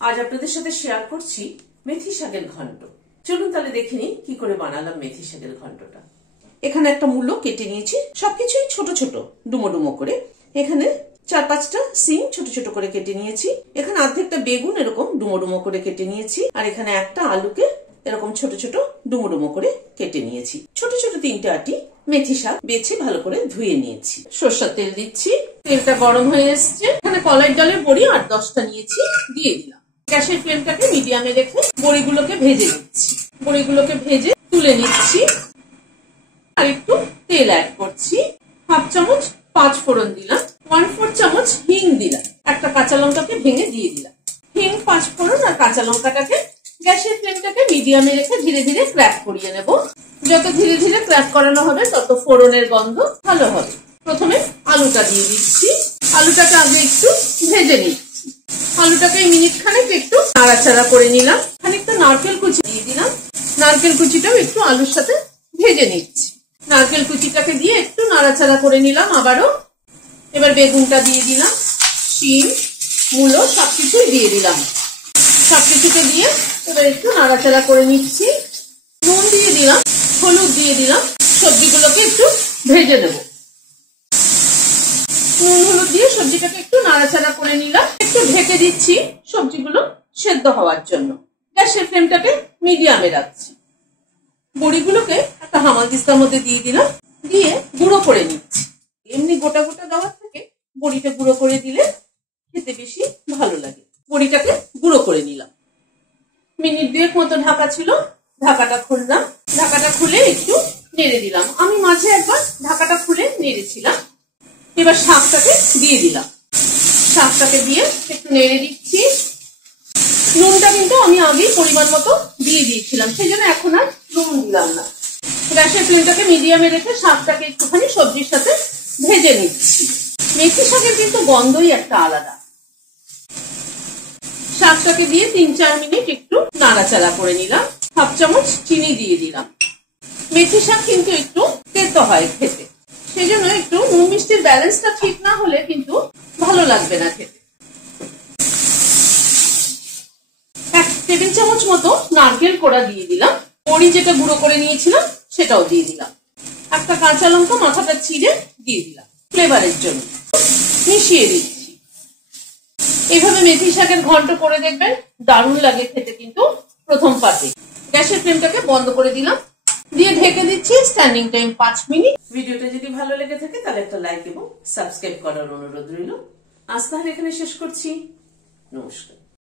আজ আপনাদের সাথে শেয়ার করছি মেথি শাকের ঘন্ট। চলুন তাহলে দেখে নিই কি করে বানালাম মেথি শাকের ঘন্টটা। এখানে একটা মূলো কেটে নিয়েছি, সবকিছুই ছোট ছোট ডুমো ডুমো করে। এখানে 4-5টা সিম ছোট ছোট করে কেটে নিয়েছি। এখানে অর্ধেকটা বেগুন এরকম ডুমো ডুমো করে কেটে নিয়েছি। আর এখানে একটা আলুকে এরকম ছোট ছোট ডুমো ডুমো করে কেটে নিয়েছি। ছোট ছোট 3টে আটি মেথি শাক বেছে ভালো করে ধুয়ে নিয়েছি। সরষের তেল দিচ্ছি, তেলটা গরম হয়ে এসছে। এখানে কলাই ডালের বড়ি 8-10টা নিয়েছি, দিয়ে দিলাম। গ্যাসের ফ্লেমটাকে মিডিয়ামে রেখে বড়িগুলোকে ভেজে নিচ্ছি। বড়িগুলোকে ভেজে তুলে নিচ্ছি। আর একটু তেল অ্যাড করছি। 1/2 চামচ 5 ফোড়ন দিলাম, 1/4 চামচ হিং দিলাম, একটা কাঁচা লঙ্কাকে ভেঙে দিয়ে দিলাম। হিং, 5 ফোড়ন আর কাঁচা লঙ্কাটাকে গ্যাসের ফ্লেমটাকে মিডিয়ামে রেখে ধীরে ধীরে ক্র্যাক করিয়ে নেব। যত ধীরে ধীরে ক্র্যাক করানো হবে তত ফোড়নের গন্ধ ভালো হবে। প্রথমে আলুটা দিয়ে দিচ্ছি। আলুটাকে আগে একটু ভেজে নিচ্ছি। আলুটাকে মিনিট খানেক একটু নাড়াচাড়া করে নিলাম। খানিকটা নারকেল কুচি দিয়ে দিলাম। নারকেল কুচিটাও একটু আলুর সাথে ভেজে নিচ্ছি। নারকেল কুচিটাকে দিয়ে একটু নাড়াচাড়া করে নিলাম আবারও। এবার বেগুনটা দিয়ে দিলাম, শিম, মূলো সবকিছুই দিয়ে দিলাম। সবকিছুকে দিয়ে এবার একটু নাড়াচাড়া করে নিচ্ছি। নুন দিয়ে দিলাম, হলুদ দিয়ে দিলাম। সবজিগুলোকে একটু ভেজে নেব। নুন হলুদ দিয়ে সবজিটাকে একটু নাড়াচাড়া করে নিলাম। একটু ঢেকে দিচ্ছি সবজিগুলো সেদ্ধ হওয়ার জন্য। গ্যাসের ফ্লেমটাকে মিডিয়ামে রাখছি। বড়িগুলোকে একটা হামালদিস্তার মধ্যে দিয়ে দিলাম, দিয়ে গুঁড়ো করে নিচ্ছি। এমনি গোটা গোটা দেওয়ার থেকে বড়িটা গুঁড়ো করে দিলে খেতে বেশি ভালো লাগে। বড়িটাকে গুঁড়ো করে নিলাম। মিনিট 2 মতো ঢাকা ছিল, ঢাকাটা খুললাম। ঢাকাটা খুলে একটু নেড়ে দিলাম। আমি মাঝে একবার ঢাকাটা খুলে নেড়েছিলাম। এবার শাকটাকে দিয়ে দিলাম। শাকটাকে দিয়ে একটু নেড়ে দিচ্ছি। নুনটা কিন্তু আমি আগেই পরিমাণ মতো দিয়ে দিয়েছিলাম, সেই জন্য এখন আর নুন দিলাম না। গ্যাসের ফ্লেমটাকে মিডিয়ামে রেখে শাকটাকে একটুখানি সবজির সাথে ভেজে নিচ্ছি। মেথি শাকের কিন্তু গন্ধই একটা আলাদা। শাকটাকে দিয়ে 3-4 মিনিট একটু নাড়াচাড়া করে নিলাম। 1/2 চামচ চিনি দিয়ে দিলাম। মেথি শাক কিন্তু একটু তেতো হয় খেতে, সেই জন্য একটু নুন মিষ্টির ব্যালেন্সটা ঠিক না হলে কিন্তু ভালো লাগবে না খেতে। 1 টেবিল চামচ মতো নারকেল কোড়া দিয়ে দিলাম। বড়ি যেটা গুঁড়ো করে নিয়েছিলাম সেটাও দিয়ে দিলাম। একটা কাঁচা লঙ্কা মাথাটা চিড়ে দিয়ে দিলাম ফ্লেভারের জন্য। মিশিয়ে দিচ্ছি। এইভাবে মেথি শাকের ঘন্ট করে দেখবেন, দারুণ লাগে খেতে কিন্তু প্রথম পাতে। গ্যাসের ফ্লেমটাকে বন্ধ করে দিলাম, দিয়ে ঢেকে দিচ্ছি। Standing time 5 minute. ভিডিওটা যদি ভালো লেগে থাকে তাহলে একটা লাইক এবং সাবস্ক্রাইব করার অনুরোধ রইল। আজ তাহলে এখানে শেষ করছি। নমস্কার।